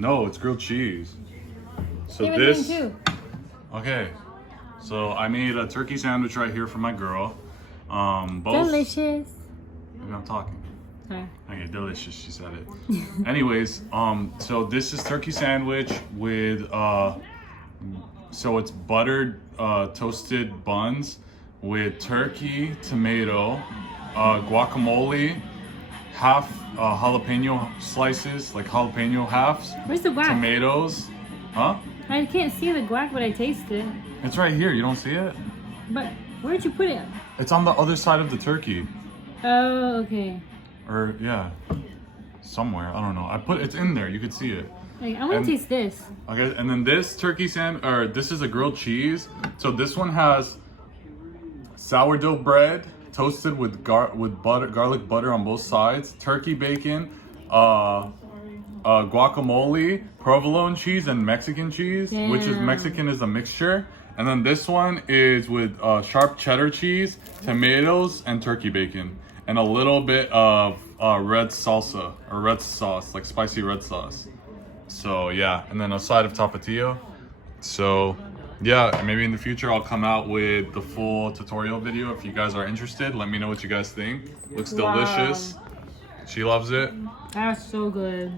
No, it's grilled cheese. So Give it this. me too. Okay. So I made a turkey sandwich right here for my girl. Both. Delicious. Maybe I'm talking. Sorry. Okay, delicious. She said it. Anyways, so this is turkey sandwich with so it's buttered toasted buns with turkey, tomato, guacamole, half jalapeno slices, like jalapeno halves. Where's the guac? Tomatoes. Huh? I can't see the guac, but I taste it. It's right here. You don't see it? But where'd you put it? It's on the other side of the turkey. Oh, okay. Or yeah, somewhere. I don't know. It's in there. You could see it. Like, I want to taste this. Okay, and then this turkey this is a grilled cheese. So this one has sourdough bread toasted with garlic butter on both sides, turkey bacon, guacamole, provolone cheese, and Mexican cheese, which is Mexican is a mixture. And then this one is with sharp cheddar cheese, tomatoes, and turkey bacon, and a little bit of red salsa or red sauce, like spicy red sauce. So yeah, and then a side of tapatio. So yeah, maybe in the future I'll come out with the full tutorial video. If you guys are interested, let me know what you guys think. Looks delicious. She loves it. That's so good.